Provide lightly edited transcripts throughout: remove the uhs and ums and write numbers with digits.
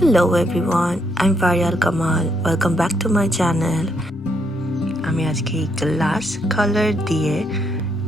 Hello everyone, I'm Faryal Kamal. Welcome back to my channel. আমি আজকে এই glass colour দিয়ে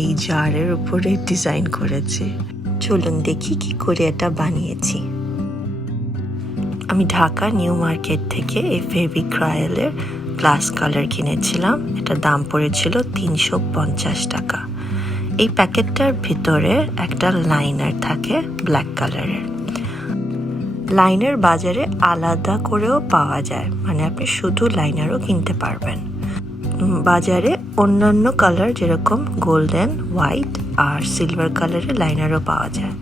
এই জারের উপরে ডিজাইন করেছি। চলুন দেখি কি করে এটা বানিয়েছি। আমি ঢাকা নিউ মার্কেট থেকে এই ফেভিক্রাইলের গ্লাস কালার কিনেছিলাম। এটার দাম পড়েছিল 350 টাকা। এই প্যাকেটটার ভিতরে একটা লাইনার থাকে ব্ল্যাক কালারের। লাইনার বাজারে আলাদা করেও পাওয়া যায়, মানে আপনি শুধু লাইনারও কিনতে পারবেন। বাজারে অন্যান্য কালার যেরকম গোল্ডেন, হোয়াইট আর সিলভার কালারের লাইনারও পাওয়া যায়।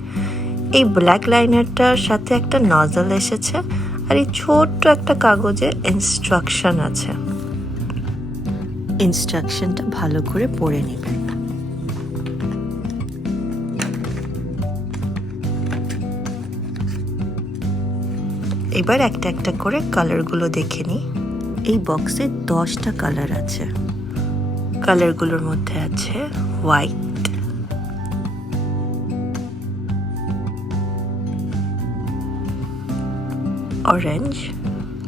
এই ব্ল্যাক লাইনারটার সাথে একটা নজল এসেছে আর এই ছোট্ট একটা কাগজে ইনস্ট্রাকশন আছে। ইনস্ট্রাকশনটা ভালো করে পড়ে নেবেন। এবার একটা একটা করে কালারগুলো দেখে নিই। এই বক্সে 10টা কালার আছে। কালারগুলোর মধ্যে আছে হোয়াইট, অরেঞ্জ,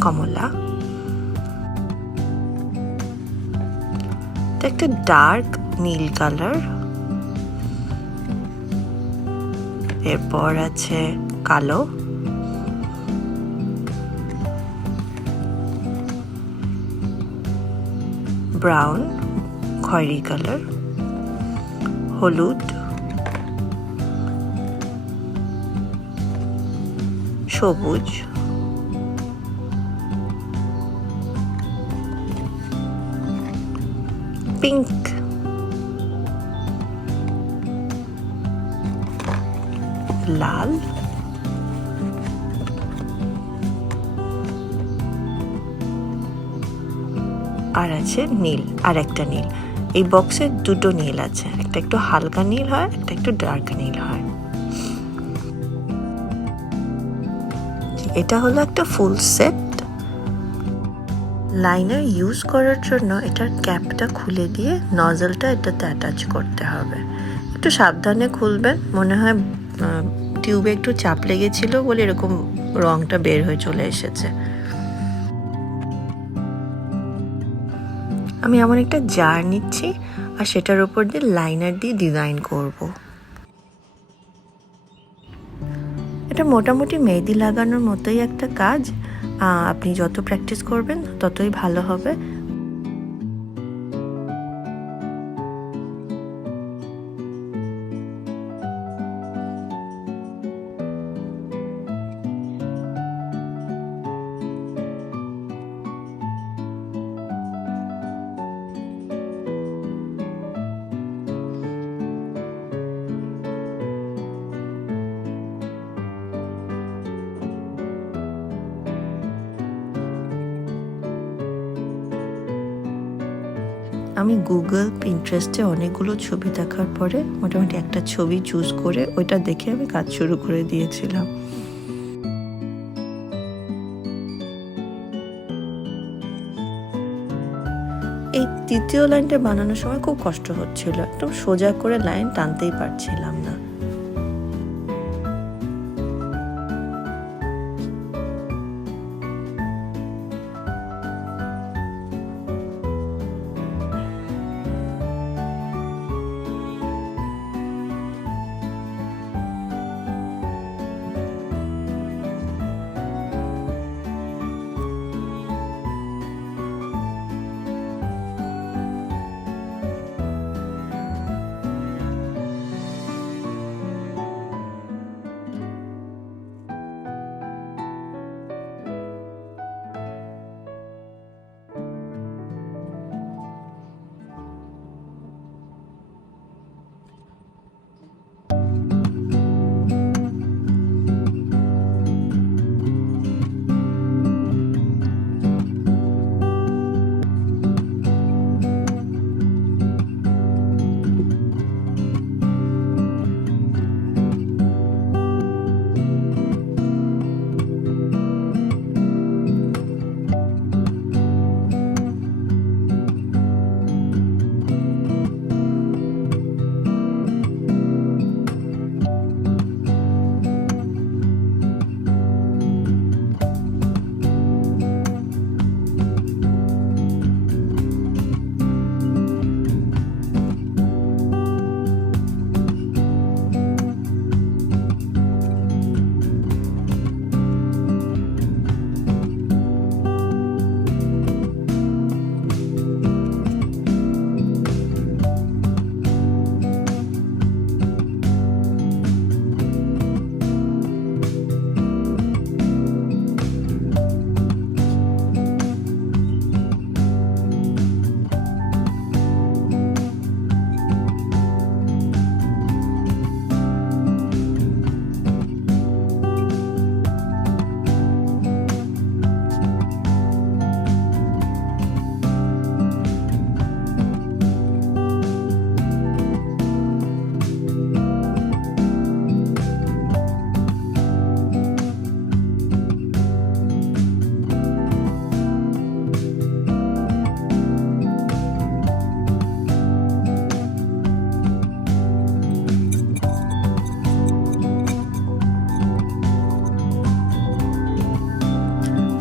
কমলা, একটা ডার্ক নীল কালার, এরপর আছে কালো, ব্রাউন, খয়েরি কালার, হলুদ, সবুজ, পিঙ্ক, লাল, আর আছে নীল, আর একটা নীল। এই বক্সে দুটো নীল আছে, একটা একটু হালকা নীল হয়, একটা একটু ডার্ক নীল হয়। এটা হলো একটা ফুল সেট। লাইনার ইউজ করার জন্য এটার ক্যাপটা খুলে দিয়ে নজলটা এটাতে অ্যাটাচ করতে হবে। একটু সাবধানে খুলবেন, মনে হয় টিউবে একটু চাপ লেগেছিল বলে এরকম রংটা বের হয়ে চলে এসেছে। আমি এমন একটা জার নিচ্ছি আর সেটার উপর দিয়ে লাইনার দিয়ে ডিজাইন করব। এটা মোটামুটি মেহেদি লাগানোর মতোই একটা কাজ। আপনি যত প্র্যাকটিস করবেন ততই ভালো হবে। আমি গুগল, পিন্টারেস্টে অনেকগুলো ছবি দেখার পরে মোটামুটি একটা ছবি চুজ করে ওইটা দেখে আমি কাজ শুরু করে দিয়েছিলাম। এই তৃতীয় লাইনটা বানানোর সময় খুব কষ্ট হচ্ছিল, একদম সোজা করে লাইন টানতেই পারছিলাম না।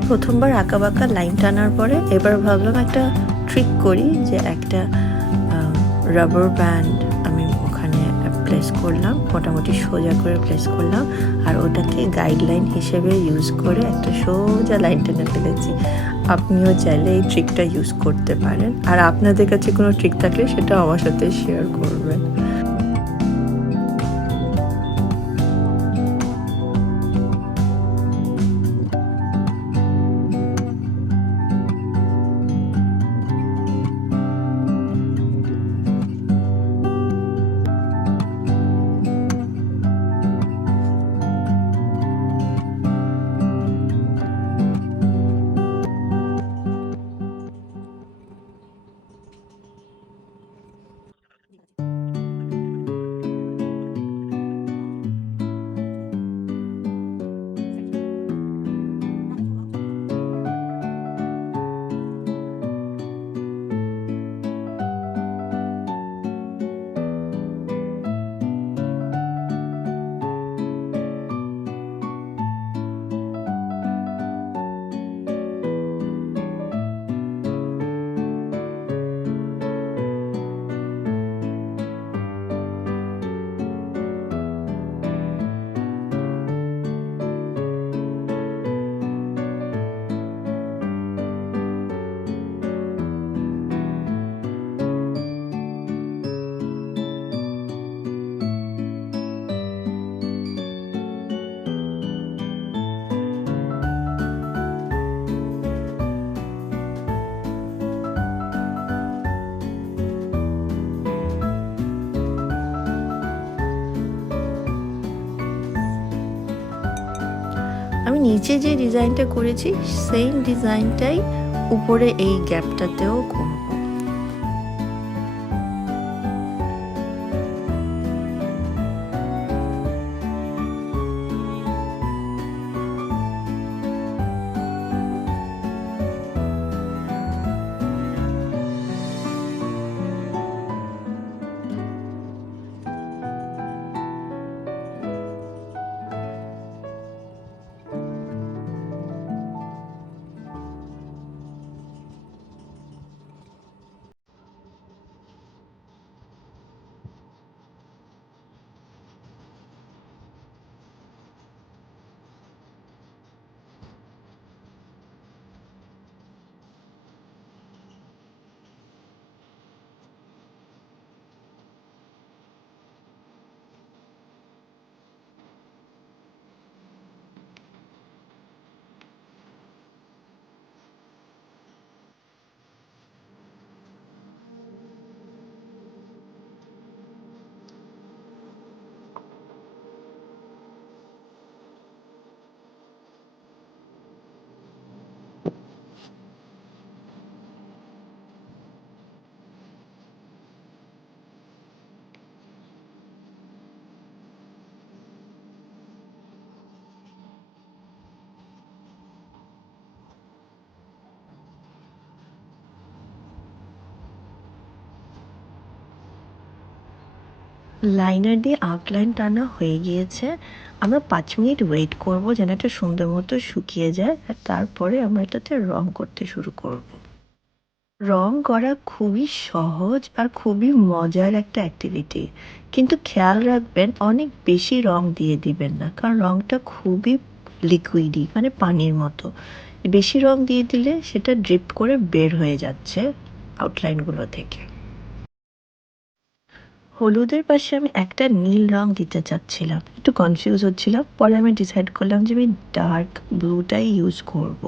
প্রথমবার আঁকাবাঁকা লাইন টানার পরে এবার ভাবলাম একটা ট্রিক করি, যে একটা রাবার ব্যান্ড আমি ওখানে প্লেস করলাম, মোটামুটি সোজা করে প্লেস করলাম, আর ওটাকে গাইডলাইন হিসেবে ইউজ করে একটা সোজা লাইন টেনে ফেলেছি। আপনিও চাইলে এই ট্রিকটা ইউজ করতে পারেন, আর আপনাদের কাছে কোনো ট্রিক থাকলে সেটা আমার সাথে শেয়ার করবেন। আমি নিচে যে ডিজাইনটা করেছি সেম ডিজাইনটাই উপরে এই গ্যাপটাতেও করব। লাইনার দিয়ে আউটলাইন টানা হয়ে গিয়েছে। আমরা 5 মিনিট ওয়েট করব যেন এটা সুন্দর মতো শুকিয়ে যায়, আর তারপরে আমরা এটাতে রং করতে শুরু করব। রং করা খুবই সহজ আর খুবই মজার একটা অ্যাক্টিভিটি, কিন্তু খেয়াল রাখবেন অনেক বেশি রং দিয়ে দিবেন না, কারণ রংটা খুবই লিকুইডি, মানে পানির মতো। বেশি রং দিয়ে দিলে সেটা ড্রিপ করে বের হয়ে যাচ্ছে আউটলাইনগুলো থেকে। হলুদের পাশে আমি একটা নীল রং দিতে চাচ্ছিলাম, একটু কনফিউজ হচ্ছিলাম, পরে আমি ডিসাইড করলাম যে আমি ডার্ক ব্লুটাই ইউজ করব।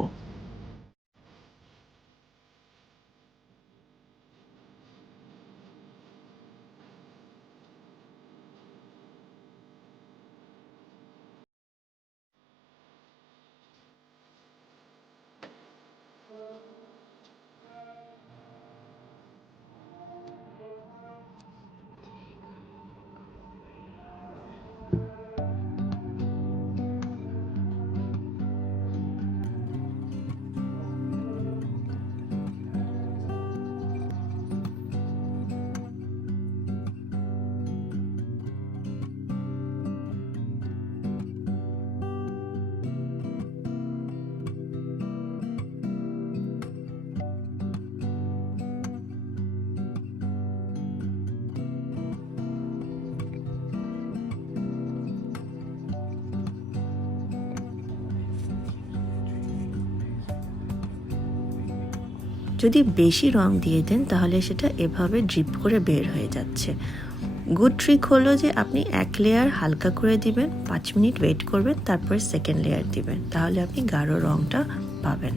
যদি বেশি রং দিয়ে দেন তাহলে সেটা এভাবে ড্রিপ করে বের হয়ে যাচ্ছে। গুড ট্রিক হলো যে আপনি এক লেয়ার হালকা করে দিবেন, 5 মিনিট ওয়েট করবেন, তারপরে সেকেন্ড লেয়ার দিবেন, তাহলে আপনি গাঢ় রংটা পাবেন।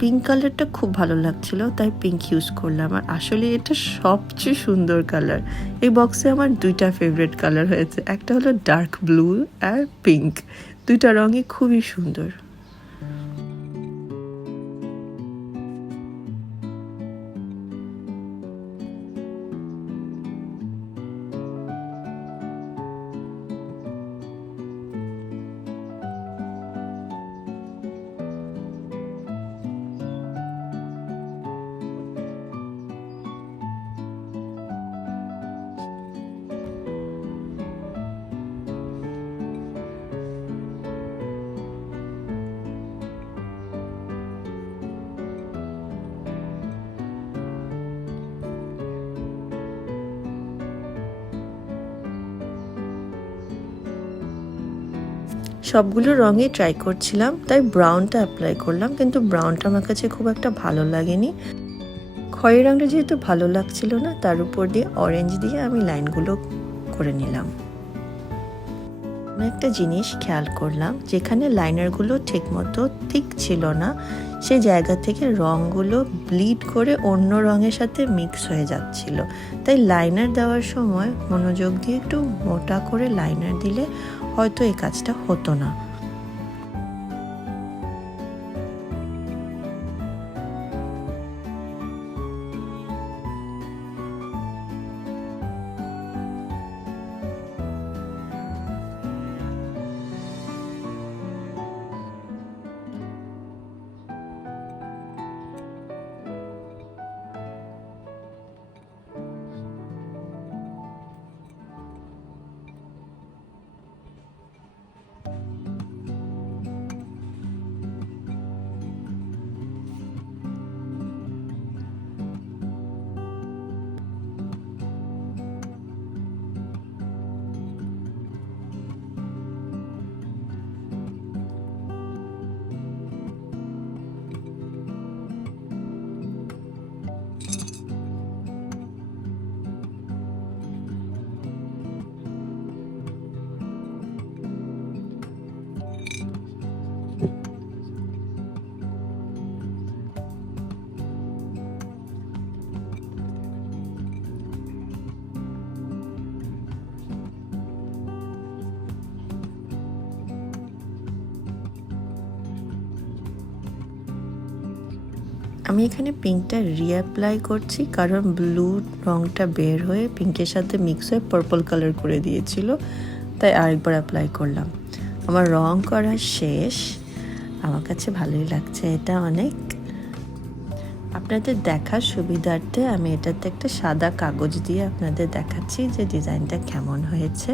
পিঙ্ক কালারটা খুব ভালো লাগছিল, তাই পিঙ্ক ইউজ করলাম। আর আসলে এটা সবচেয়ে সুন্দর কালার। এই বক্সে আমার দুইটা ফেভারিট কালার হয়েছে, একটা হলো ডার্ক ব্লু আর পিঙ্ক। দুইটা রঙই খুবই সুন্দর। সবগুলো রঙে ট্রাই করছিলাম, তাই ব্রাউনটা অ্যাপ্লাই করলাম, কিন্তু ব্রাউনটা আমার কাছে খুব একটা ভালো লাগেনি। খয়েরি রঙটা যেহেতু ভালো লাগছিল না, তার উপর দিয়ে অরেঞ্জ দিয়ে আমি লাইনগুলো করে নিলাম। একটা জিনিস খেয়াল করলাম, যেখানে লাইনারগুলো ঠিকমতো ঠিক ছিল না, সেই জায়গা থেকে রঙগুলো ব্লিড করে অন্য রঙের সাথে মিক্স হয়ে যাচ্ছিল। তাই লাইনার দেওয়ার সময় মনোযোগ দিয়ে একটু মোটা করে লাইনার দিলে হয়তো এই কাজটা হতো না। আমি এখানে পিঙ্কটা রিঅ্যাপ্লাই করছি, কারণ ব্লু রঙটা বের হয়ে পিঙ্কের সাথে মিক্স হয়ে পার্পল কালার করে দিয়েছিল, তাই আরেকবার অ্যাপ্লাই করলাম। আমার রং করা শেষ, আমার কাছে ভালোই লাগছে এটা অনেক। আপনাদের দেখার সুবিধার্থে আমি এটাতে একটা সাদা কাগজ দিয়ে আপনাদের দেখাচ্ছি যে ডিজাইনটা কেমন হয়েছে।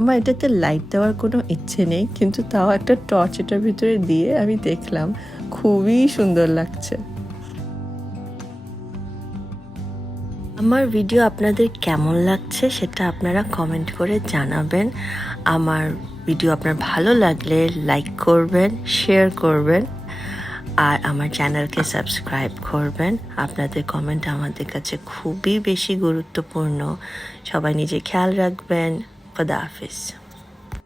আমার এটাতে লাইট দেওয়ার কোনো ইচ্ছে নেই, কিন্তু তাও একটা টর্চ এটার ভিতরে দিয়ে আমি দেখলাম, খুবই সুন্দর লাগছে। আমার ভিডিও আপনাদের কেমন লাগছে সেটা আপনারা কমেন্ট করে জানাবেন। আমার ভিডিও আপনার ভালো লাগলে লাইক করবেন, শেয়ার করবেন, আর আমার চ্যানেলকে সাবস্ক্রাইব করবেন। আপনাদের কমেন্ট আমাদের কাছে খুবই বেশি গুরুত্বপূর্ণ। সবাই নিজে খেয়াল রাখবেন। খুদা হাফেজ।